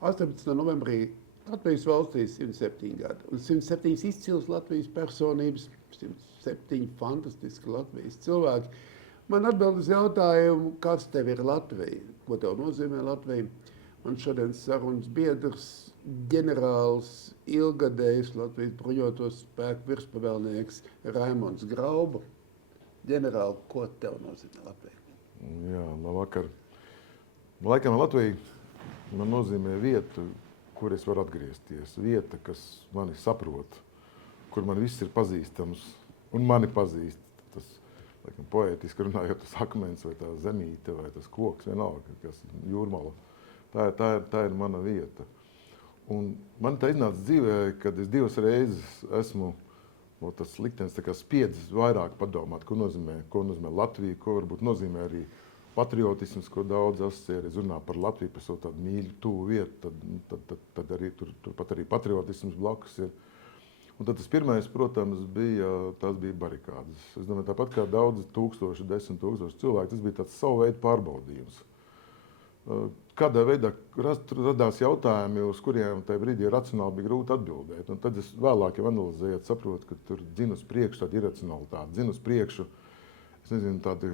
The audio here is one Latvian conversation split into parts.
18. novembrī Latvijas valstī 107 gadi. Un 107 izcils Latvijas personības, 107 fantastiski Latvijas cilvēki. Man atbild uz jautājumu, kas tev ir Latvija? Ko tev nozīmē Latvija? Man šodienas sarunas biedrs, ģenerālis, ilgadējs Latvijas bruņoto spēku virspavēlnieks Raimonds Grauba. Ģenerāli, ko tev nozīmē Latvija? Jā, labvakar. Laikam Latvija man nozīmē vietu, kur es varu atgriezties. Vieta, kas mani saprot, kur man viss ir pazīstams un mani pazīst. Tas, laikam, poētiski runājot, tas akmens vai tā zemīte vai tas koks, vienalga, kas jūrmala. Tā ir mana vieta. Un man tā iznāca dzīvē, kad es 2 reizes esmu tas liktenis spiedzis vairāk padomāt, ko nozīmē Latvija, ko varbūt nozīmē arī patriotisms, ko daudz asociē, runā par Latviju, par savu tādu mīļu, tuvu vietu, tad arī turpat arī patriotisms blakus ir. Un tad tas pirmais, protams, bija barikādes. Es domāju, tāpat kā daudzi tūkstoši, 10 000 cilvēki, tas bija tāds savu veidu pārbaudījums. Kādā veidā radās jautājumi, uz kuriem tajā brīdī racionāli bija grūti atbildēt. Un tad es vēlāk jau analizējot, saprotu, ka tur dzina uz priekšu tāda iracionalitāte, dzina uz priekšu, es nezinu, tāda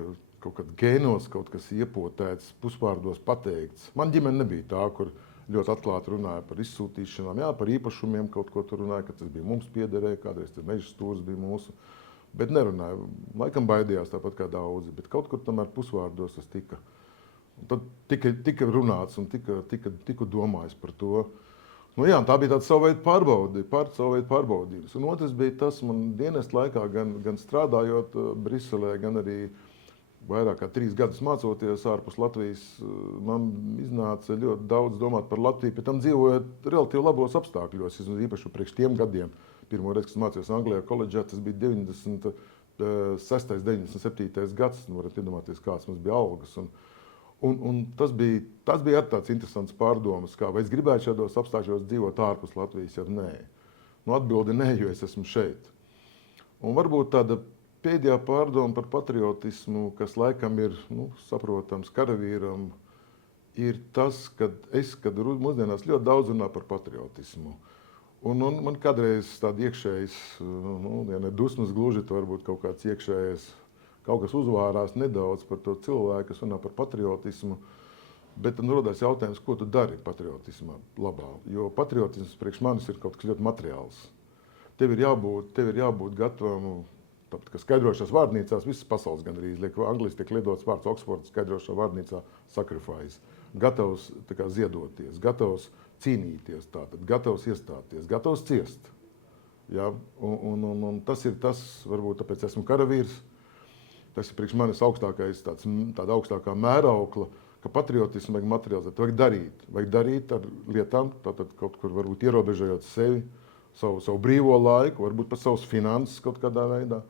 kaut kāda gēnos, kaut kas iepotēts, pusvārdos pateikts. Man ģimene nebija tā, kur ļoti atklāti runāja par izsūtīšanām, jā, par īpašumiem kaut ko tur runāja, ka tas bija mums piederēja, kādreiz tas meža stūrs bija mūsu, bet nerunāja. Laikam baidījās tāpat kā daudzi, bet kaut kur tomēr pusvārdos tas tika. Un tad tika runāts un tika domājis par to. Nu jā, tā bija tāda savu veidu pārbaudījums. Un otrs bija tas, man dienesta laikā, gan strādājot Briselē, gan arī vairāk kā 3 gadus mācoties ārpus Latvijas, man iznāca ļoti daudz domāt par Latviju, pēc tam dzīvojot relatīvi labos apstākļos, īpaši priekš tiem gadiem. Pirmo reizi, kad mācījos Anglijā koledžā, tas bija 96. 97. gads, varat iedomāties, kāds mums bija algas. Un tas bija arī tāds interesants pārdomas, kā vai es gribētu šādos apstākļos dzīvot ārpus Latvijas, ja nē. Nu, atbildi nē, jo es esmu šeit. Un varbūt tāda pēdējā pārdoma par patriotismu, kas laikam ir saprotams karavīram, ir tas, kad mūsdienās ļoti daudz runā par patriotismu. Un man kādreiz tāda iekšējas, ja ne dusmas gluži, to varbūt kaut kāds iekšējais, kaut kas uzvārās nedaudz par to cilvēku, kas runā par patriotismu, bet tad rodās jautājums, ko tu dari patriotismā labā, jo patriotisms priekš manis ir kaut kas ļoti materiāls. Tev ir jābūt gatavam, tāpat, ka skaidrošās vārdnīcās visas pasaules gandrīz liek, angliski tiek lietots vārds Oksfordas skaidrošā vārdnīcā sacrifice, gatavs ziedoties, gatavs cīnīties, gatavs iestāties, gatavs ciest. Ja? Un tas ir tas, varbūt tāpēc esmu karavīrs. Tas ir priekš manis tāda augstākā mēraukla, ka patriotismu vajag materializēt, vajag darīt ar lietām, tātad kaut kur varbūt ierobežojot sevi, savu brīvo laiku, varbūt par savus finanses kaut kādā veidā,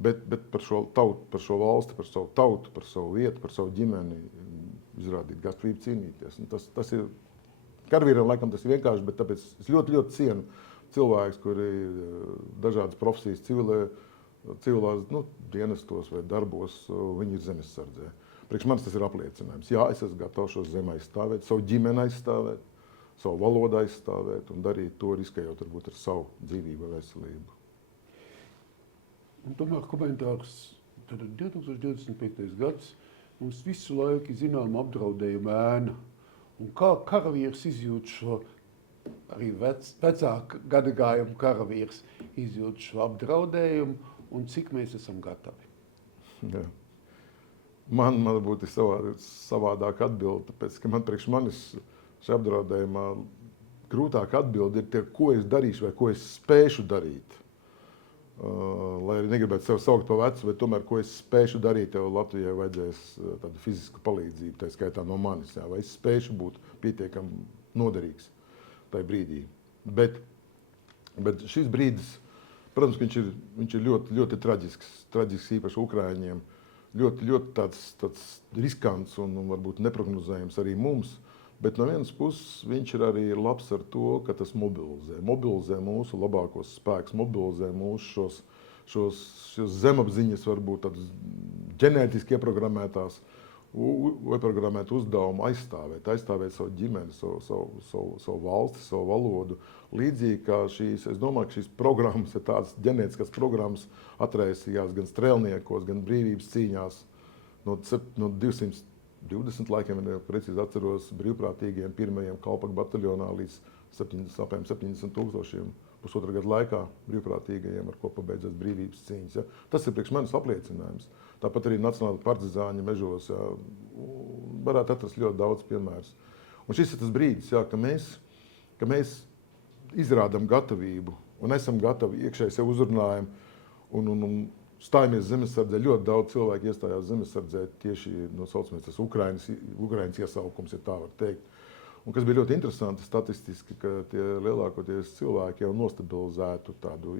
bet par šo tautu, par šo valsti, par savu tautu, par savu vietu, par savu ģimeni izrādīt gatavību cīnīties. Un tas ir, karavīram laikam tas ir vienkārši, bet tāpēc es ļoti, ļoti cienu cilvēkus, kuri dažādas profesijas civilās dienestos vai darbos, viņi ir zemesardzē. Priekš manis tas ir apliecinājums. Jā, es esmu gatavs šo zemi aizstāvēt, savu ģimeni aizstāvēt, savu valodu aizstāvēt un darīt to, riskējot varbūt ar savu dzīvību vai veselību. Un tomēr komentārs, tad 2025. gads mums visu laiku zinām apdraudējuma ēna. Un kā karavīrs izjūt šo, arī vecāka gadagājuma karavīrs izjūt šo apdraudējumu un cik mēs esam gatavi? Jā. Man būtu savādāk atbildi, tāpēc, ka man priekš manis šajā apdraudējumā grūtāk atbildi ir tie, ko es darīšu vai ko es spēšu darīt. Lai arī negribētu sev saukt par vecu, bet tomēr, ko es spēšu darīt, jau Latvijai vajadzēs tādu fizisku palīdzību, tā skaitā no manis, jā, vai es spēšu būt pietiekami noderīgs tajā brīdī. Bet šis brīdis, protams, viņš ir ļoti, ļoti traģisks īpaši Ukraiņiem, ļoti tāds riskants un varbūt neprognozējams arī mums, bet no vienas puses viņš ir arī labs ar to, ka tas mobilizē mūsu labākos spēkus, mobilizē mūsu šos zemapziņas, varbūt tādas ģenētiski ieprogrammētās, ueprogrammētu uzdevumu aizstāvēt savu ģimeni, savu valsti, savu valodu. Līdzīgi kā es domāju, ka šīs programmas ir tādas ģenētiskas programmas atraisījās gan strēlniekos, gan brīvības cīņās no 220 laikiem, ja precīzi atceros, brīvprātīgiem pirmajiem Kalpaku bataljonā līdz apmēram 70,000 pusotra gadu laikā brīvprātīgajiem, ar ko pabeidzās brīvības cīņas. Ja. Tas ir priekš manis apliecinājums. Tāpat arī nacionāli partizāņi mežos, ja, varētu atrast ļoti daudz piemērus. Un šis ir tas brīdis, ja, ka mēs izrādām gatavību un esam gatavi iekšēji sev uzrunājam un stājamies zemesardzē. Ļoti daudz cilvēku iestājās zemesardzē tieši no saucamies tas Ukrainas iesaukums, ja tā var teikt. Un kas bija ļoti interesanti statistiski, ka tie lielākoties cilvēki jau nostabilizētu tādu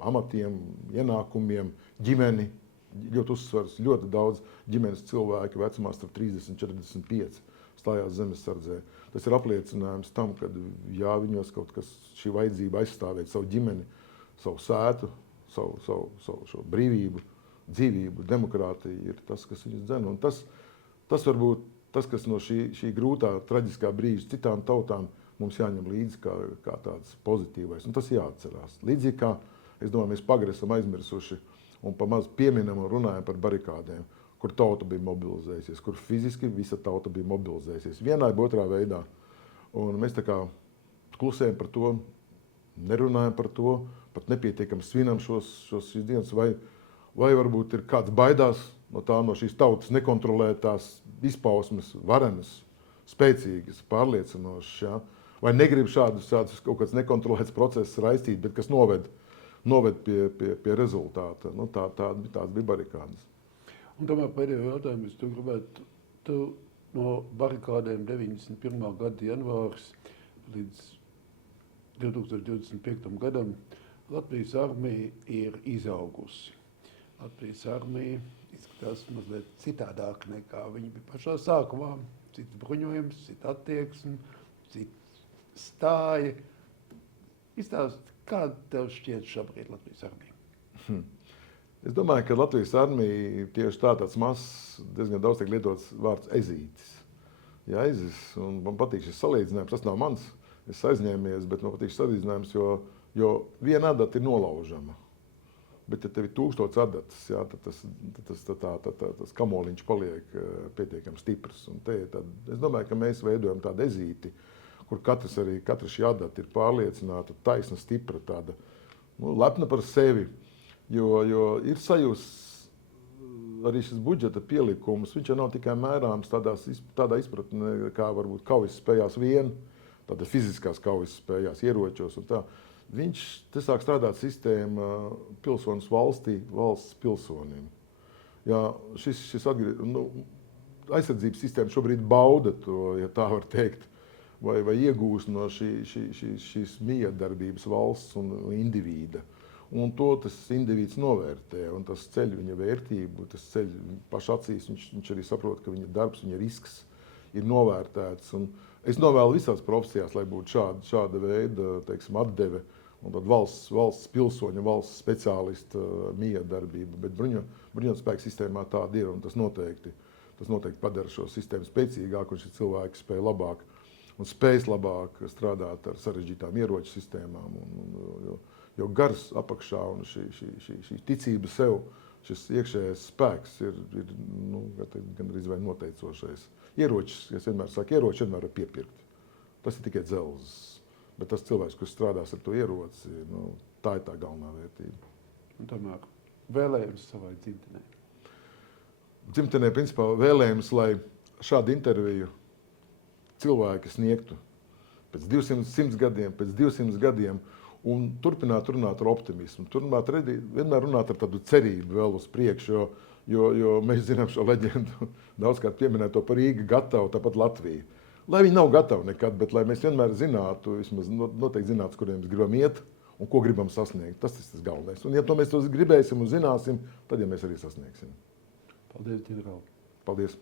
amatiem, ienākumiem, ģimeni. Ļoti uzsvars, ļoti daudz ģimenes cilvēki vecumā starp 30 un 45 stājās zemesardzē. Tas ir apliecinājums tam, ka jā, viņos kaut kas šī vajadzība aizstāvēt savu ģimeni, savu sētu, savu šo brīvību, dzīvību, demokrātiju ir tas, kas viņus dzen. Un tas varbūt tas, kas no šī grūtā, traģiskā brīža citām tautām mums jāņem līdzi kā tāds pozitīvais. Un tas jāatcerās. Līdzīgi kā, es domāju, mēs pagri esam aizmirsuši un pamaz pieminam un runājam par barikādēm, kur tauta bija mobilizējusies, kur fiziski visa tauta bija mobilizējusies. Vienā vai otrā veidā. Un mēs tā kā klusējam par to, nerunājam par to, pat nepietiekam svinam šīs dienas, vai varbūt ir kāds baidās no šīs tautas nekontrolētās izpausmes, varenas, spēcīgas, pārliecinošas, ja? Vai negrib šādus kaut kāds nekontrolēts process raistīt, bet kas noved pie rezultāta. Tāds bija barikādas. Un tomēr pēdējo jautājumu es gribētu no barikādēm 91. gada janvārs līdz 2025. gadam Latvijas armija ir izaugusi. Latvijas armija izskatās mazliet citādāk nekā viņi bija pašā sākumā. Cits bruņojums, cita attieksme, cits stāja. Izstāst, kāda tev šķiet šobrīd Latvijas armija? Es domāju, ka Latvijas armija tieši tāds mazs, diezgan daudz tiek lietots vārds ezītis. Jā, ezis, un man patīk šis salīdzinājums, tas nav mans, es aizņēmies, bet man patīk salīdzinājums, jo viena adata ir nolaužama. Bet, ja tev ir 1000 adatas, jā, tad tas kamoliņš paliek pietiekami stiprs. Un es domāju, ka mēs veidojam tādu ezīti, kur katra šī adata ir pārliecināta, taisna, stipra, tāda lepna par sevi. Jo ir sajūsts arī šis budžeta pielikums, viņš jau nav tikai mērāms tādā izpratnē, kā varbūt kaujas spējās vien, tāda fiziskās kaujas spējās, ieročos un tā. Viņš te sāk strādāt sistēma pilsonis valstī, valsts pilsonim. Jā, aizsardzības sistēma šobrīd bauda to, ja tā var teikt, vai iegūst no šīs miedarbības valsts un indivīda. Un to tas indivīds novērtē, un tas ceļ viņa vērtību, tas ceļ paša acīs, viņš arī saprot, ka viņa darbs, viņa risks ir novērtēts. Un es novēlu visās profesijās, lai būtu šāda veida, teiksim, atdeve, un tad valsts pilsoņa, valsts speciālista miedarbība, bet bruņospēku sistēmā tāda ir, un tas noteikti padara šo sistēmu spēcīgāku, un šie cilvēki spēj labāk un spējas labāk strādāt ar sarežģītām ieroču sistēmām. Jo gars apakšā un šī ticība sev, šis iekšējais spēks ir gan arī noteicošais. Ieročis, ja es vienmēr saku, ieroči vienmēr var piepirkt. Tas ir tikai dzelzs. Bet tas cilvēks, kurš strādās ar to ieroci, tā ir tā galvenā vērtība. Un tomēr vēlējums savai dzimtenei. Dzimtenē, principā, vēlējums, lai šādu interviju cilvēki sniegtu pēc 200 gadiem, pēc 200 gadiem, un turpināt runāt ar optimismu, vienmēr runāt ar tādu cerību vēl uz priekšu, jo mēs zinām šo leģendu, daudzkārt pieminēt to par Rīgu gatavu, tāpat Latviju. Lai viņi nav gatavi nekad, bet lai mēs vienmēr zinātu, vismaz noteikti zinātu, kuriem mēs gribam iet un ko gribam sasniegt. Tas ir tas galvenais. Un ja to mēs gribēsim un zināsim, tad ja mēs arī sasniegsim. Paldies, ģenerāli. Paldies.